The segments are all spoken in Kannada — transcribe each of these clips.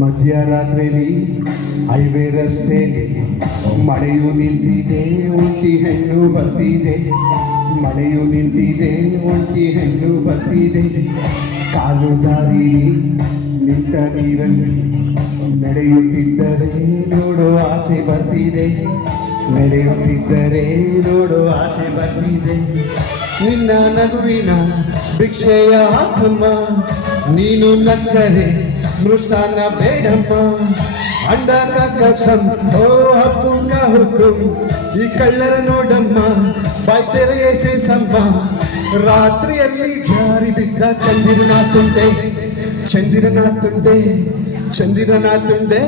ಮಧ್ಯರಾತ್ರಿಲಿ ಹೈವೇ ರಸ್ತೆಯಲ್ಲಿ ಮಳೆಯು ನಿಂತಿದೆ, ಒಂಟಿ ಹೆಣ್ಣು ಬರ್ತಿದೆ. ಮಳೆಯು ನಿಂತಿದೆ, ಒಂಟಿ ಹೆಣ್ಣು ಬರ್ತಿದೆ. ಕಾಲು ದಾರಿಲಿ ನಿಂತ ನೀರಲ್ಲಿ ನಡೆಯುತ್ತಿದ್ದರೆ ನೋಡೋ ಆಸೆ ಬರ್ತಿದೆ. ನಡೆಯುತ್ತಿದ್ದರೆ ನೋಡೋ ಆಸೆ ಬರ್ತಿದೆ. ನಿನ್ನ ನಗುವಿನ ಭಿಕ್ಷೆಯ ಹಾಕಮ್ಮ, ನೀನು ನಕ್ಕರೆ ಮೃಷ್ಟಾನ್ನ ಬೇಡಮ್ಮ. ಅಂಡಕ ಕಸಂ ಓ ಹಬ್ಬುಂಗ ಹುಕುಂ, ಈ ಕಳ್ಳರ ನೋಡಮ್ಮ ಬಾಯ್ ತೆರೆಯೇ ಸೇಸಮ್ಮ. ರಾತ್ರಿಯಲ್ಲಿ ಜಾರಿ ಬಿದ್ದ ಚಂದಿರನ ತುಂಡೆ, ಚಂದಿರನ ತುಂಡೆ, ಚಂದಿರನ ತುಂಡೆ.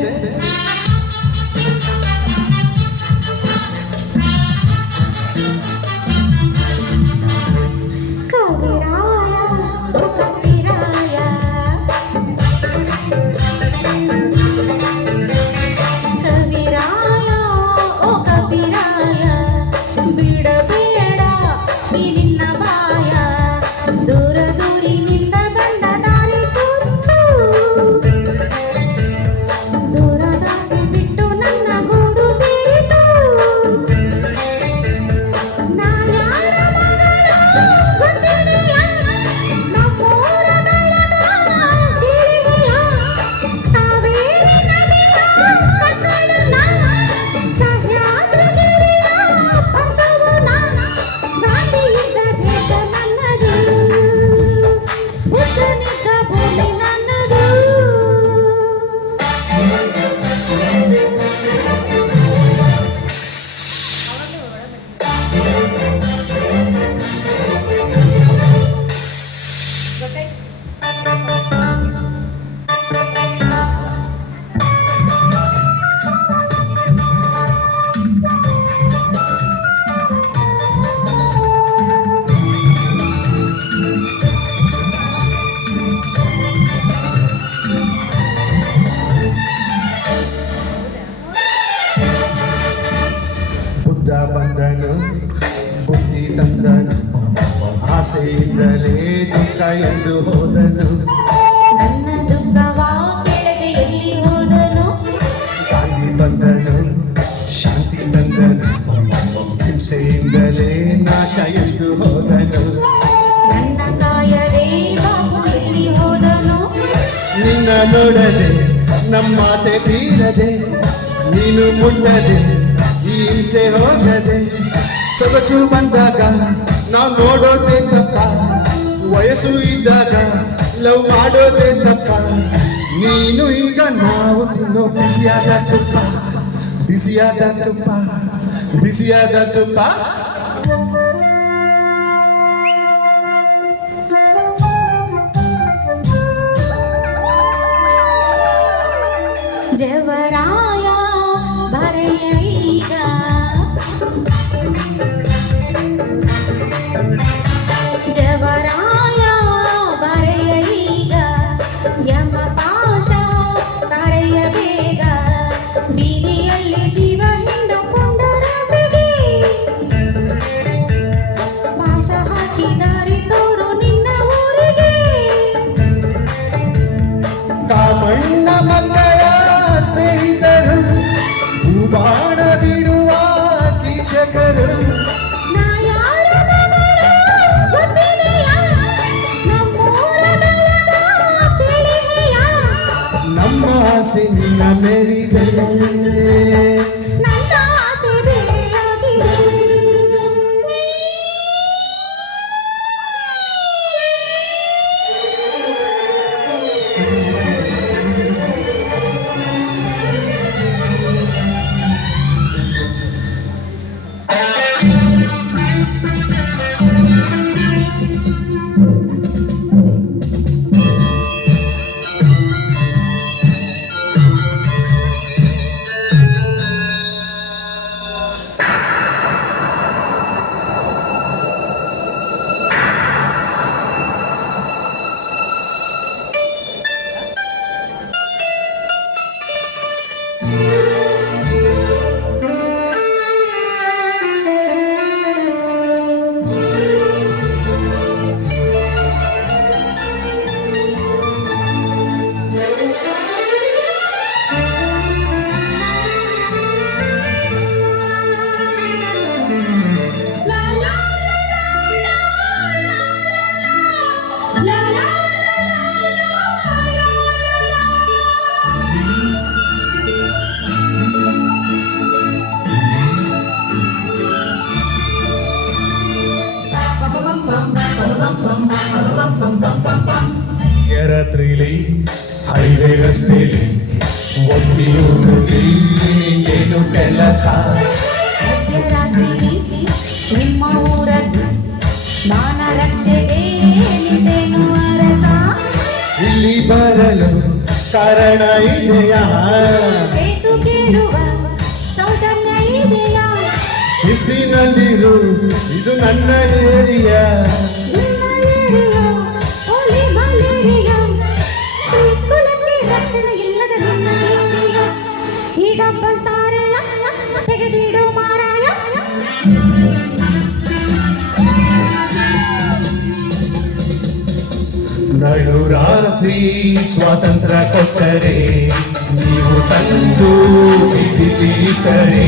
ಬಂದನು ಬುದ್ಧಿ ತಂದನು, ಆಸೆಯಿಂದಲೇ ದುಃಖ ಎಂದು ಹೋದನು. ನನ್ನ ದುಃಖವ ಕೆಳಗೆ ಎಲ್ಲಿ ಹೋದನು? ಗಾಂಧಿ ಬಂದನು ಶಾಂತಿ ತಂದನು, ಹಿಂಸೆಯಿಂದಲೇ ನಾಶ ಎಂದು ಹೋದನು. ನನ್ನ ಕಾಯಲೇ ಬಾಬು ಎಲ್ಲಿ ಹೋದನು? ನಿನ್ನ ನೋಡದೆ ನಮ್ಮ ಆಸೆ ತೀರದೆ, ನೀನು ಮುಟ್ಟದೆ ಈ ಹಿಂಸೆ ಹೋಗದೆ. ಸೊಗಸು ಬಂದಾಗ ನಾವು ನೋಡೋದೇ ತಪ್ಪ, ವಯಸ್ಸು ಇದ್ದಾಗ ಲವ್ ಮಾಡೋದೇ ತಪ್ಪ. ನೀನು ಈಗ ನಾವು ತಿನ್ನೋ ಬಿಸಿಯಾದ ತುಪ್ಪ, ಬಿಸಿಯಾದ ತುಪ್ಪ, ಬಿಸಿಯಾದ ತುಪ್ಪ. ಜವರಾಯ ಬರೆಯ ಈಗ, ಜವರಾಯ ಬರೆಯ ಈಗ, ಯಮ ಪಾಶ ಬರೆಯ ಬೇಗ. ಬೀದಿಯಲ್ಲಿ ಜೀವ ಹಿಂಡಕೊಂಡ ರಾಸಿಗೆ ಪಾಶ ಹಾಕಿ ದಾರಿ ತೋರು ನಿನ್ನ ಊರಿಗೆ. ಕಾಮಣ್ಣ ಮಕ್ಕಳ ಸ್ನೇಹಿತರು, ಬಾಣ ಬಿಡುವ ಕೀಚಕರು. ನಮ್ಮ ಆಸೆ ನಿನ್ನ ಮೇಲಿದೆ, ನನ್ನ ಆಸೆ ಬೇರೆಯಾಗಿದೆ. ರಾತ್ರಿಲಿ ಹೈವೇ ರಸ್ತೆಲಿ ಒಟ್ಟಿಯೂರುಗಿ ಏನು ಕೆಲಸ ಮಧ್ಯರಾತ್ರಿ ನಿಮ್ಮ ಊರಲ್ಲಿ ಮಾನ ರಕ್ಷೆಗೆ ನಿಂತೆನು ಅರಸ ಇಲ್ಲಿ ಬರಲು ಕಾರಣ ಇದೆಯಾ ಕೇಸು ಕೇಳುವ ಸೌಜನ್ಯ ಇದೆಯಾ ಶಿಸ್ತಿನಲ್ಲಿರು ಇದು ನನ್ನ ಏರಿಯಾ ನಿಮ್ಮ ಏರಿಯಾ ಓಲಿ ಮಲೇರಿಯಾ ಕುಲಕ್ಕೆ ರಕ್ಷಣೆ ಇಲ್ಲದ ನಿಮ್ಮ ಏರಿಯಾ ಈಗ ಬಂತಾರೆಯ ತೆಗೆದಿಡು ಮಾರಾಯ ನಡು ರಾತ್ರಿ ಸ್ವಾತಂತ್ರ್ಯ ಕೊಟ್ಟರೆ ನೀವು ತಂದು ಬಿಡಿಲಿಟ್ಟರೆ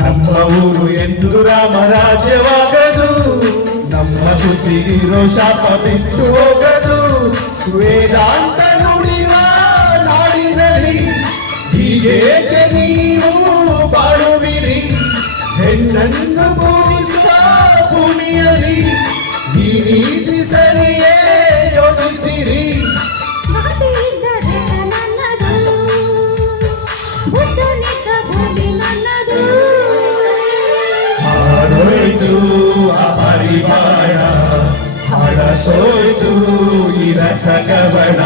ನಮ್ಮ ಊರು ಎಂದು ರಾಮರಾಜ್ಯವಾಗದು ನಮ್ಮ ಸುತ್ತಿಗಿರೋ ಶಾಪ ಬಿಟ್ಟು ಹೋಗದು ವೇದಾಂತ ನುಡಿವ ನಾಡಿನಲ್ಲಿ ಹೀಗೇಕೆ ನೀವು ಬಾಳುವಿರಿ ಹೆಣ್ಣನ್ನು ಪೂಜಿಸ ಭೂಮಿಯಲಿ ಈ ನೀತಿ ಸರಿಯೇ ಯೋಚಿಸಿರಿ ನಾಟಿಯಿಂದ ದೇಶ ನನ್ನದು ಹುಟ್ಟು ನಿಂತ ಭೂಮಿ ನನ್ನದು ಹಾಡೋಯ್ತು ಆ ಪರಿವಾರ ಹಾಡಸೋಯ್ತು ಈ ರಸಗವಣ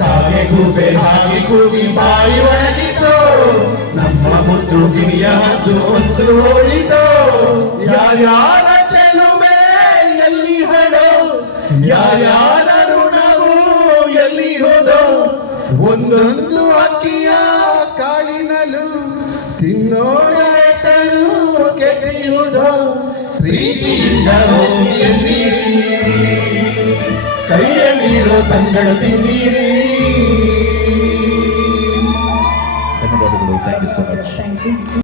ಕಾಗೆ ಗೂಬೆ ಹಾಗೆ ಕೂಗಿ ಬಾಯಿ ಒಣಗಿತು ನಮ್ಮ ಮುದ್ದು ಗಿರಿಯ ಹದ್ದು ಹೊತ್ತು ಹೋಯಿತು ಯಾರ್ಯಾರ ಚೆಲುವೆ ಎಲ್ಲಿ ಹಣೋ ಯಾರ್ಯಾರ ಋಣವು ಎಲ್ಲಿ ಹೋದೋ ಒಂದೊಂದು ಅಕ್ಕಿಯ ಕಾಳಿನಲು ತಿನ್ನೋರ ಹೆಸರು ಕೆಟ್ಟಿರುವುದೋ ಪ್ರೀತಿಯಿಂದ ಹೋಗಿ ಎಲ್ಲಿ